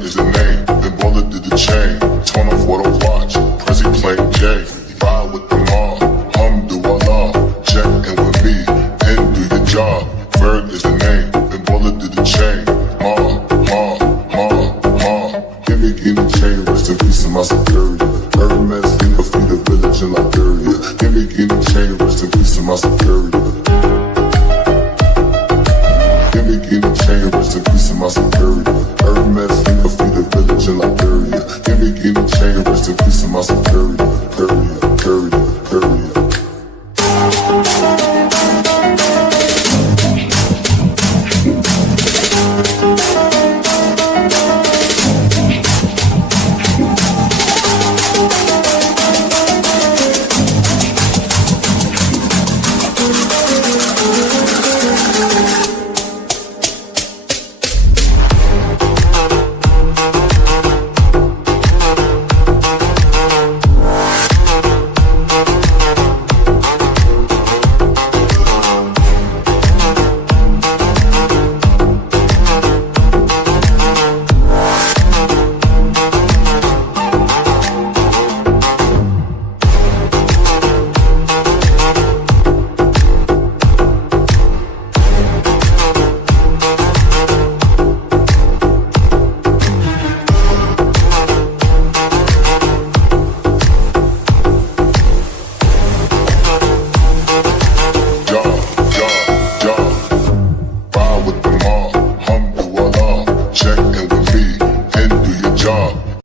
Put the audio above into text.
Is the name, then bullet did the chain. Turn off what I watch, Prezi playing J. Ride with the mob, hum do Allah. Check in with me, and do your job. Bird is the